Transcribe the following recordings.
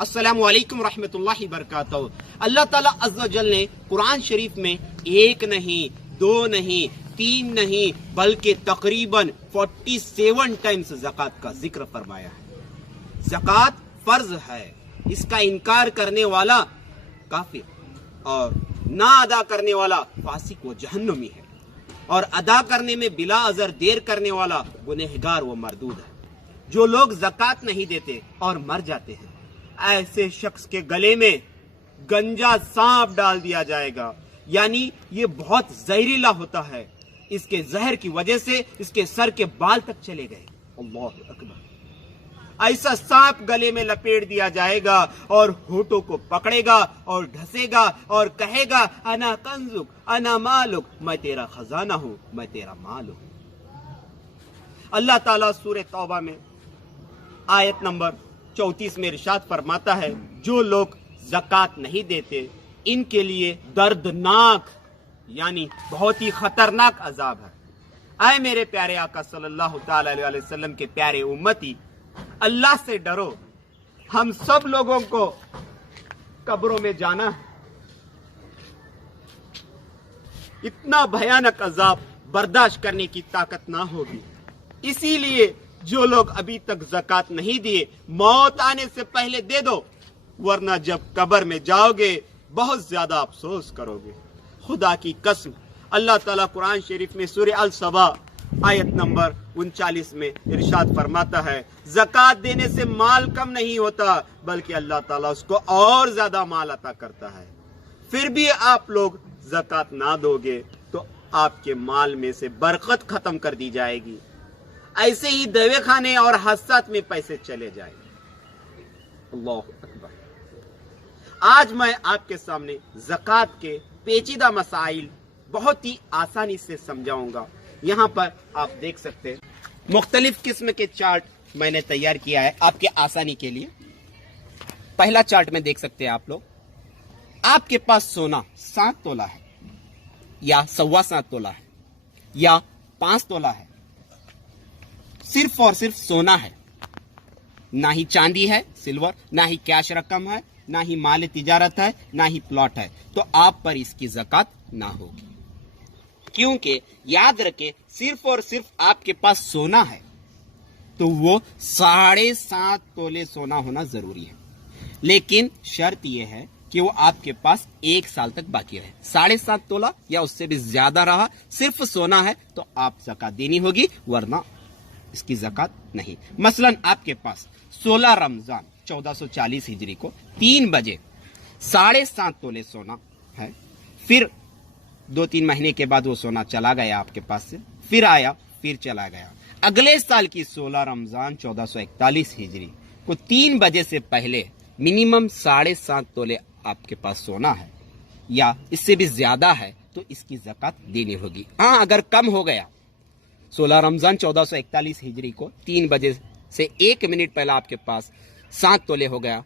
अस्सलामु अलैकुम रहमतुल्लाहि वबरकातुहू। अल्लाह ताला अज़्ज़ व जल ने कुरान शरीफ में एक नहीं, दो नहीं, तीन नहीं, बल्कि तकरीबन 47 टाइम्स ज़कात का जिक्र फरमाया है। ज़कात फर्ज है, इसका इनकार करने वाला काफिर और ना अदा करने वाला फासिक व जहन्नमी है, और अदा करने में बिला अज़र देर करने वाला गुनहगार व मरदूद है। जो लोग ज़कात नहीं देते और मर जाते हैं, ऐसे शख्स के गले में गंजा सांप डाल दिया जाएगा, यानी ये बहुत जहरीला होता है। इसके जहर की वजह से इसके सर के बाल तक चले गए। अल्लाह अकबर। ऐसा सांप गले में लपेट दिया जाएगा और होठों को पकड़ेगा और ढसेगा और कहेगा, अना कंजुक अना मालुक, मैं तेरा खजाना हूं, मैं तेरा माल हूं। अल्लाह ताला सूरह तौबा में आयत नंबर 34 में इरशाद फरमाता है, जो लोग ज़कात नहीं देते इनके लिए दर्दनाक यानी बहुत ही खतरनाक अजाब है। आए मेरे प्यारे आका सल्लल्लाहु ताला अलैहि वसल्लम के प्यारे उम्मती, अल्लाह से डरो। हम सब लोगों को कब्रों में जाना है। इतना भयानक अजाब बर्दाश्त करने की ताकत ना होगी। इसीलिए जो लोग अभी तक ज़कात नहीं दिए, मौत आने से पहले दे दो, वरना जब कब्र में जाओगे बहुत ज्यादा अफसोस करोगे। खुदा की कसम, अल्लाह ताला कुरान शरीफ में सूरह अल सबा आयत नंबर 39 में इरशाद फरमाता है, ज़कात देने से माल कम नहीं होता, बल्कि अल्लाह ताला उसको और ज्यादा माल अता करता है। फिर भी आप लोग ज़कात ना दोगे तो आपके माल में से बरकत खत्म कर दी जाएगी। ऐसे ही दवे खाने और हसत में पैसे चले जाएंगे। अल्लाह अकबर। आज मैं आपके सामने ज़कात के पेचीदा मसाइल बहुत ही आसानी से समझाऊंगा। यहाँ पर आप देख सकते हैं मुख्तलिफ किस्म के चार्ट मैंने तैयार किया है आपके आसानी के लिए। पहला चार्ट में देख सकते हैं आप लोग, आपके पास सोना 7 तोला है या 7.25 तोला है या 5 तोला है, सिर्फ और सिर्फ सोना है, ना ही चांदी है सिल्वर, ना ही कैश रकम है, ना ही माल तिजारत है, ना ही प्लॉट है, तो आप पर इसकी ज़कात ना होगी। क्योंकि याद रखें, सिर्फ और सिर्फ आपके पास सोना है तो वो 7.5 तोले सोना होना जरूरी है, लेकिन शर्त यह है कि वो आपके पास 1 साल तक बाकी रहे। 7.5 तोला या उससे भी ज्यादा रहा, सिर्फ सोना है तो आप ज़कात देनी होगी, वरना इसकी ज़कात नहीं। मसलन आपके पास 16 रमजान 1440 हिजरी को 3 बजे 7.5 तोले सोना है, फिर 2-3 महीने के बाद वो सोना चला गया आपके पास से, फिर आया, फिर चला गया। अगले साल की 16 रमजान 1441 हिजरी को 3 बजे से पहले मिनिमम 7.5 तोले आपके पास सोना है या इससे भी ज्यादा है तो इसकी ज़कात देनी होगी। हाँ, अगर कम हो गया, 16 रमजान 1441 हिजरी को 3 बजे से 1 मिनट पहले आपके पास 7 तोले हो गया,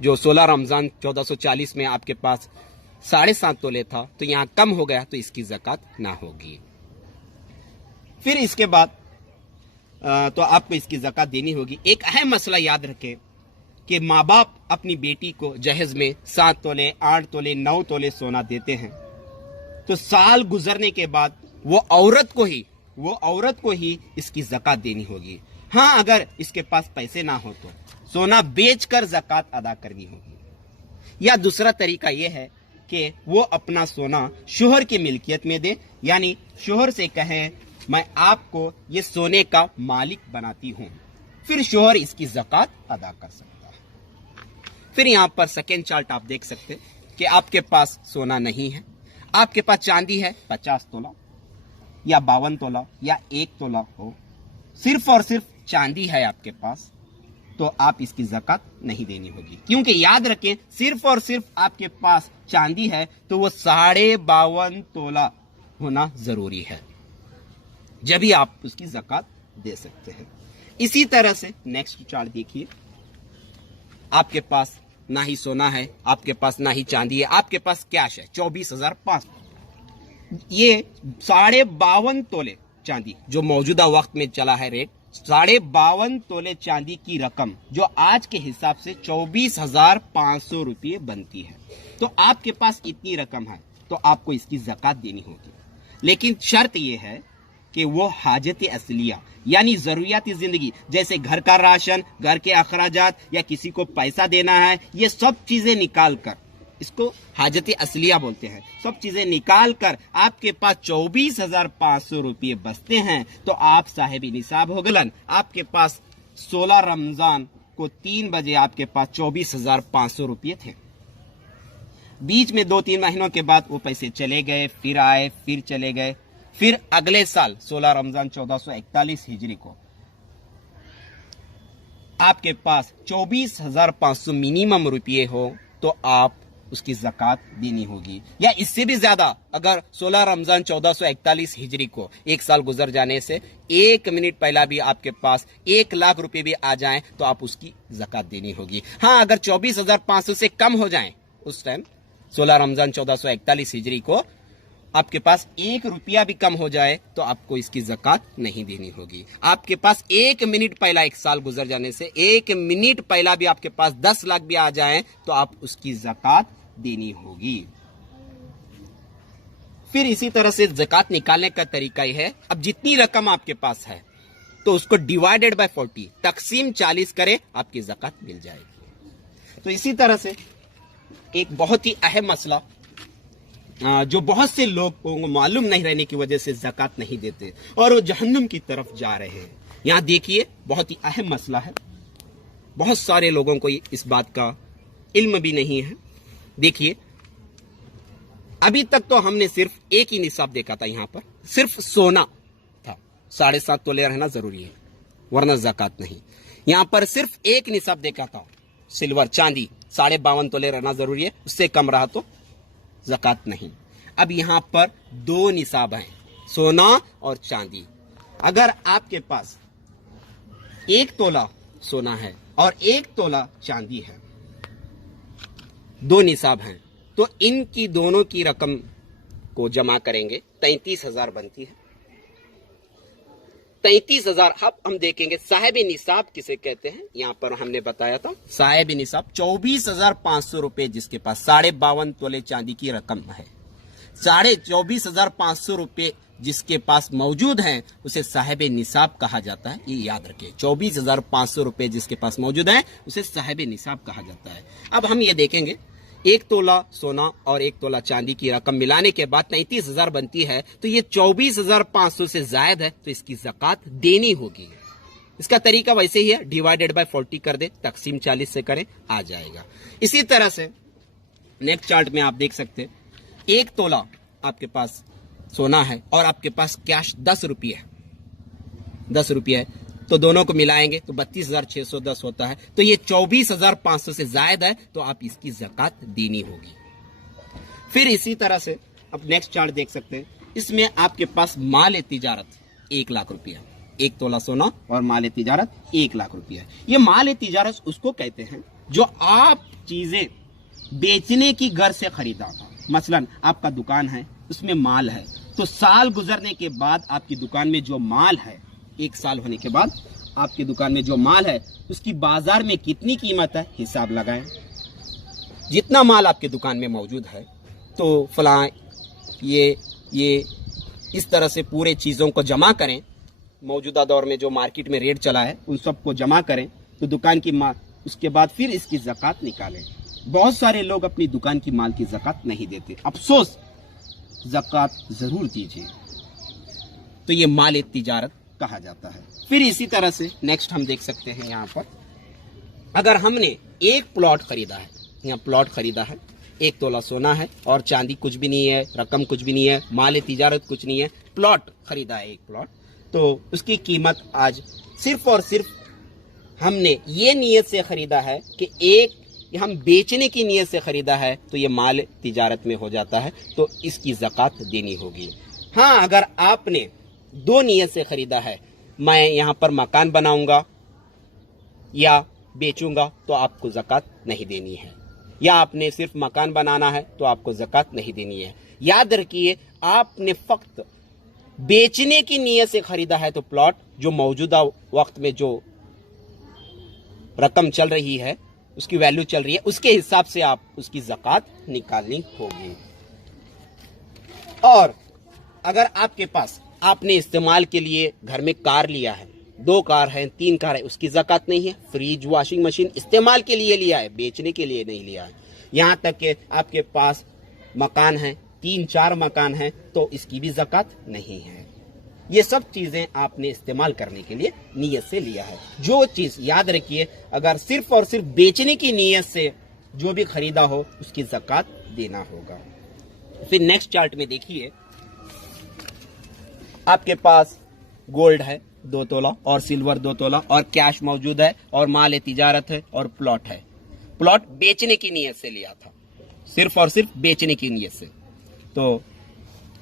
जो 16 रमजान 1440 में आपके पास 7.5 तोले था, तो यहाँ कम हो गया तो इसकी ज़कात ना होगी। फिर इसके बाद तो आपको इसकी ज़कात देनी होगी। एक अहम मसला याद रखें कि माँ बाप अपनी बेटी को जहेज में 7 तोले 8 तोले 9 तोले सोना देते हैं, तो साल गुजरने के बाद वो औरत को ही इसकी ज़कात देनी होगी। हाँ, अगर इसके पास पैसे ना हो तो सोना बेचकर ज़कात अदा करनी होगी। या दूसरा तरीका यह है कि वो अपना सोना शोहर की मिल्कियत में दे, यानी शोहर से कहें, मैं आपको ये सोने का मालिक बनाती हूं, फिर शोहर इसकी ज़कात अदा कर सकता है। फिर यहाँ पर सेकेंड चार्ट आप देख सकते हैं कि आपके पास सोना नहीं है, आपके पास चांदी है 50 तोला या 52 तोला या 1 तोला हो, सिर्फ और सिर्फ चांदी है आपके पास, तो आप इसकी ज़कात नहीं देनी होगी। क्योंकि याद रखें, सिर्फ और सिर्फ आपके पास चांदी है तो वो 52.5 तोला होना जरूरी है, जब भी आप उसकी ज़कात दे सकते हैं। इसी तरह से नेक्स्ट चार्ट देखिए, आपके पास ना ही सोना है, आपके पास ना ही चांदी है, आपके पास कैश है 24,500। ये 52.5 तोले चांदी जो मौजूदा वक्त में चला है रेट 52.5 तोले चांदी की रकम जो आज के हिसाब से 24,500 रुपये बनती है, तो आपके पास इतनी रकम है तो आपको इसकी ज़कात देनी होगी। लेकिन शर्त यह है कि वो हाजत असलिया यानी जरूरियाती जिंदगी, जैसे घर का राशन, घर के अखराजात या किसी को पैसा देना है, ये सब चीजें निकाल कर, इसको हाजत असलिया बोलते हैं, सब चीजें निकाल कर आपके पास 24,500 रुपये बचते हैं तो आप साहिब निसाब हो गलन। आपके पास 16 रमजान को 3 बजे आपके पास 24,500 रुपये थे। बीच में 2-3 महीनों के बाद वो पैसे चले गए, फिर आए, फिर चले गए। फिर अगले साल 16 रमजान 1441 हिजरी को आपके पास 24,500 मिनिमम रुपये हो तो आप उसकी ज़कात देनी होगी, या इससे भी ज्यादा अगर 16 रमजान 1441 हिजरी को एक साल गुजर जाने से 1 मिनट पहला भी आपके पास 1 लाख रुपए भी आ जाएं तो आप उसकी ज़कात देनी होगी। हाँ, अगर 24,500 से कम हो जाएं उस टाइम 16 रमजान 1441 हिजरी को आपके पास 1 रुपया भी कम हो जाए तो आपको इसकी ज़कात नहीं देनी होगी। आपके पास 1 मिनट पहला एक साल गुजर जाने से 1 मिनट पहला भी आपके पास 10 लाख भी आ जाए तो आप उसकी ज़कात देनी होगी। फिर इसी तरह से ज़कात निकालने का तरीका यह है, अब जितनी रकम आपके पास है तो उसको डिवाइडेड बाय 40 तकसीम 40 करे, आपकी ज़कात मिल जाएगी। तो इसी तरह से एक बहुत ही अहम मसला जो बहुत से लोगों को मालूम नहीं रहने की वजह से ज़कात नहीं देते और वो जहन्नुम की तरफ जा रहे हैं। यहां देखिए, बहुत ही अहम मसला है, बहुत सारे लोगों को इस बात का इल्म भी नहीं है। देखिए, अभी तक तो हमने सिर्फ एक ही निसाब देखा था, यहां पर सिर्फ सोना था, 7.5 तोले रहना जरूरी है वरना ज़कात नहीं। यहां पर सिर्फ एक निसाब देखा था, सिल्वर चांदी 52.5 तोले रहना जरूरी है, उससे कम रहा तो ज़कात नहीं। अब यहां पर 2 निसाब हैं, सोना और चांदी। अगर आपके पास 1 तोला सोना है और 1 तोला चांदी है, 2 निसाब हैं, तो इनकी दोनों की रकम को जमा करेंगे 33,000 बनती है। 33,000 अब हम देखेंगे साहिब निसाब किसे कहते हैं। यहां पर हमने बताया था साहिब निसाब 24,500 रुपए जिसके पास 52.5 तोले चांदी की रकम है, 24,500 रुपए जिसके पास मौजूद हैं उसे साहिब निसाब कहा जाता है। ये याद रखें, 24,500 रुपए जिसके पास मौजूद हैं उसे साहिब निसाब कहा जाता है। अब हम ये देखेंगे 1 तोला सोना और 1 तोला चांदी की रकम मिलाने के बाद 33,000 बनती है, तो ये 24,500 से जायद है तो इसकी ज़कात देनी होगी। इसका तरीका वैसे ही है, डिवाइडेड बाय 40 कर दे, तकसीम 40 से करें, आ जाएगा। इसी तरह से नेक्स्ट चार्ट में आप देख सकते हैं, 1 तोला आपके पास सोना है और आपके पास कैश 10 रुपये है, 10 रुपये है, तो दोनों को मिलाएंगे तो 32,610 होता है। तो ये 24,500 से जायद है तो आप इसकी ज़कात देनी होगी। फिर इसी तरह से अब नेक्स्ट चार्ट देख सकते हैं, इसमें आपके पास माल तिजारत 1 लाख रुपया, 1 तोला सोना और माल तिजारत 1 लाख रुपया। ये माल तिजारत उसको कहते हैं जो आप चीजें बेचने की घर से खरीदा था। मसलन आपका दुकान है, उसमें माल है, तो साल गुजरने के बाद आपकी दुकान में जो माल है, 1 साल होने के बाद आपकी दुकान में जो माल है उसकी बाजार में कितनी कीमत है हिसाब लगाएं। जितना माल आपकी दुकान में मौजूद है तो फलां ये इस तरह से पूरे चीज़ों को जमा करें, मौजूदा दौर में जो मार्केट में रेट चला है उन सबको जमा करें तो दुकान की माल, उसके बाद फिर इसकी ज़कात निकालें। बहुत सारे लोग अपनी दुकान की माल की ज़कात नहीं देते, अफसोस, ज़कात ज़रूर दीजिए। तो ये माल तिजारत कहा जाता है। फिर इसी तरह से नेक्स्ट हम देख सकते हैं, यहाँ पर अगर हमने एक प्लॉट खरीदा है, यहाँ प्लॉट खरीदा है, 1 तोला सोना है और चांदी कुछ भी नहीं है, रकम कुछ भी नहीं है, माल तिजारत कुछ नहीं है, प्लॉट खरीदा है 1 प्लॉट, तो उसकी कीमत आज सिर्फ और सिर्फ हमने ये नीयत से खरीदा है कि हम बेचने की नीयत से खरीदा है तो ये माल तिजारत में हो जाता है, तो इसकी ज़कात देनी होगी। हाँ, अगर आपने 2 नीयत से खरीदा है, मैं यहाँ पर मकान बनाऊंगा या बेचूंगा, तो आपको ज़कात नहीं देनी है, या आपने सिर्फ मकान बनाना है तो आपको ज़कात नहीं देनी है। याद रखिए, आपने फक्त बेचने की नीयत से खरीदा है तो प्लॉट जो मौजूदा वक्त में जो रकम चल रही है, उसकी वैल्यू चल रही है, उसके हिसाब से आप उसकी ज़कात निकालनी होगी। और अगर आपके पास आपने इस्तेमाल के लिए घर में कार लिया है, 2 कार हैं, 3 कार है, उसकी ज़कात नहीं है। फ्रिज, वॉशिंग मशीन इस्तेमाल के लिए लिया है, बेचने के लिए नहीं लिया है। यहाँ तक कि आपके पास मकान है, 3-4 मकान हैं, तो इसकी भी ज़कात नहीं है। ये सब चीजें आपने इस्तेमाल करने के लिए नीयत से लिया है। जो चीज याद रखिए, अगर सिर्फ और सिर्फ बेचने की नीयत से जो भी खरीदा हो उसकी ज़कात देना होगा। फिर नेक्स्ट चार्ट में देखिए, आपके पास गोल्ड है 2 तोला और सिल्वर 2 तोला और कैश मौजूद है और माल तिजारत है और प्लॉट है। प्लॉट बेचने की नीयत से लिया था, सिर्फ और सिर्फ बेचने की नीयत से। तो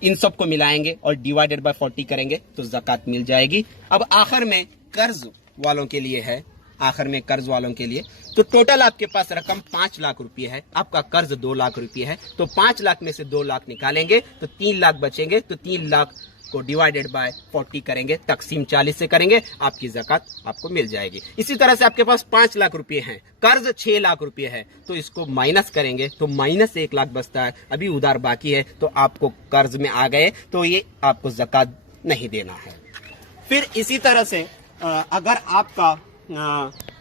इन सबको मिलाएंगे और डिवाइडेड बाय 40 करेंगे तो ज़कात मिल जाएगी। अब आखिर में कर्ज वालों के लिए है, आखिर में कर्ज वालों के लिए तो टोटल आपके पास रकम 5 लाख रुपए है, आपका कर्ज 2 लाख रुपए है। तो 5 लाख में से 2 लाख निकालेंगे तो 3 लाख बचेंगे। तो 3 लाख को डिवाइडेड बाय 40 करेंगे, तकसीम 40 से करेंगे, आपकी ज़कात आपको मिल जाएगी। इसी तरह से आपके पास 5 लाख रुपए हैं, कर्ज 6 लाख रुपए है, तो इसको माइनस करेंगे तो माइनस 1 लाख बचता है, अभी उधार बाकी है, तो आपको कर्ज में आ गए तो ये आपको ज़कात नहीं देना है। फिर इसी तरह से अगर आपका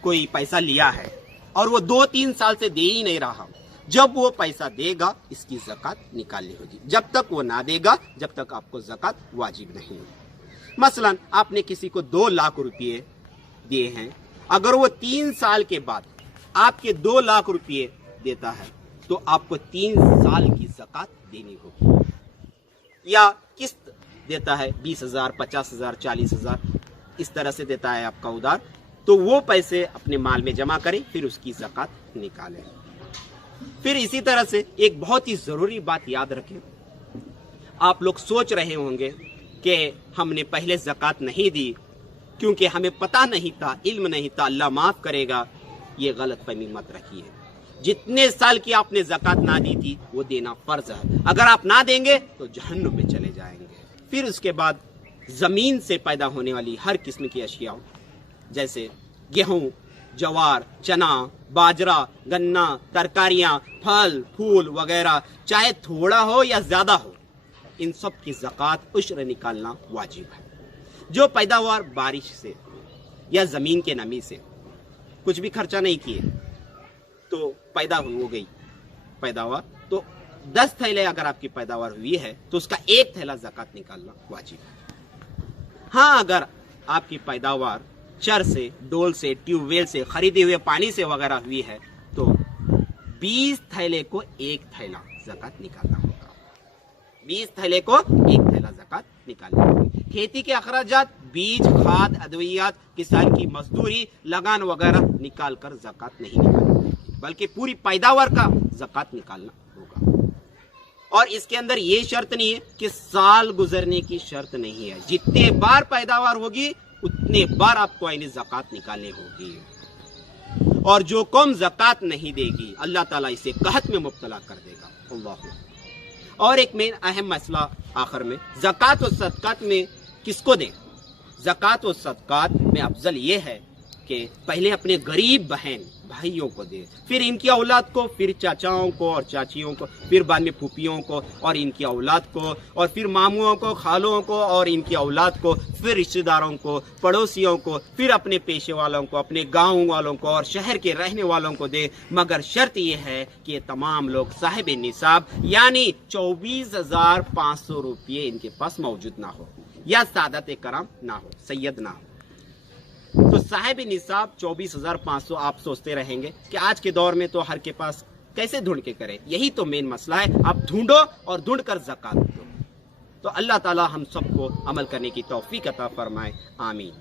कोई पैसा लिया है और वो 2-3 साल से दे ही नहीं रहा, जब वो पैसा देगा इसकी ज़कात निकालनी होगी। जब तक वो ना देगा जब तक आपको ज़कात वाजिब नहीं है। मसलन आपने किसी को 2 लाख रुपये दिए हैं, अगर वो 3 साल के बाद आपके 2 लाख रुपये देता है तो आपको 3 साल की ज़कात देनी होगी। या किस्त देता है 20,000, 50,000, 40,000, इस तरह से देता है आपका उधार, तो वो पैसे अपने माल में जमा करें, फिर उसकी ज़कात निकालें। फिर इसी तरह से एक बहुत ही जरूरी बात याद रखें, आप लोग सोच रहे होंगे कि हमने पहले ज़कात नहीं दी क्योंकि हमें पता नहीं था, इल्म नहीं था, अल्लाह माफ करेगा। ये गलत फहमी मत रखिए। जितने साल की आपने ज़कात ना दी थी वो देना फर्ज है, अगर आप ना देंगे तो जहन्नुम में चले जाएंगे। फिर उसके बाद जमीन से पैदा होने वाली हर किस्म की अशिया जैसे गेहूं, जवार, चना, बाजरा, गन्ना, तरकारियां, फल फूल वगैरह, चाहे थोड़ा हो या ज्यादा हो, इन सब की ज़कात उश्र निकालना वाजिब है। जो पैदावार बारिश से या जमीन के नमी से कुछ भी खर्चा नहीं किए तो पैदा हो गई पैदावार, तो 10 थैले अगर आपकी पैदावार हुई है तो उसका 1 थैला ज़कात निकालना वाजिब है। हाँ, अगर आपकी पैदावार चर से, डोल से, ट्यूबवेल से, खरीदे हुए पानी से वगैरह हुई है तो 20 थैले को 1 थैला ज़कात निकालना होगा। 20 थैले को 1 थैला ज़कात निकालनी होगी। खेती के अखराजात, बीज, खाद, अद्वियात, किसान की मजदूरी, लगान वगैरह निकाल कर ज़कात नहीं निकालनी, बल्कि पूरी पैदावार का ज़कात निकालना होगा। और इसके अंदर ये शर्त नहीं है कि साल गुजरने की शर्त नहीं है, जितने बार पैदावार होगी उतने बार आपको आईनी ज़कात निकालनी होगी। और जो कौम ज़कात नहीं देगी अल्लाह ताला इसे कहत में मुब्तला कर देगा। अल्लाह। और एक मेन अहम मसला आखिर में, ज़कात और सदकात में किसको दें? ज़कात और सदकात में अफजल ये है कि पहले अपने गरीब बहन भाइयों को दे, फिर इनकी औलाद को, फिर चाचाओं को और चाचियों को, फिर बाद में फूफियों को और इनकी औलाद को, और फिर मामुओं को, खालों को और इनकी औलाद को, फिर रिश्तेदारों को, पड़ोसियों को, फिर अपने पेशे वालों को, अपने गाँव वालों को और शहर के रहने वालों को दे। मगर शर्त यह है कि ये तमाम लोग साहिब निसाब यानी 24,500 रुपये इनके पास मौजूद ना हो, या सादत करम ना हो, सैयद ना हो। तो साहिब निसाब 24,500 आप सोचते रहेंगे कि आज के दौर में तो हर के पास कैसे ढूंढ के करें, यही तो मेन मसला है। आप ढूंढो और ढूंढ कर ज़कात दो। तो अल्लाह ताला हम सबको अमल करने की तौफीक अता फरमाए, आमीन।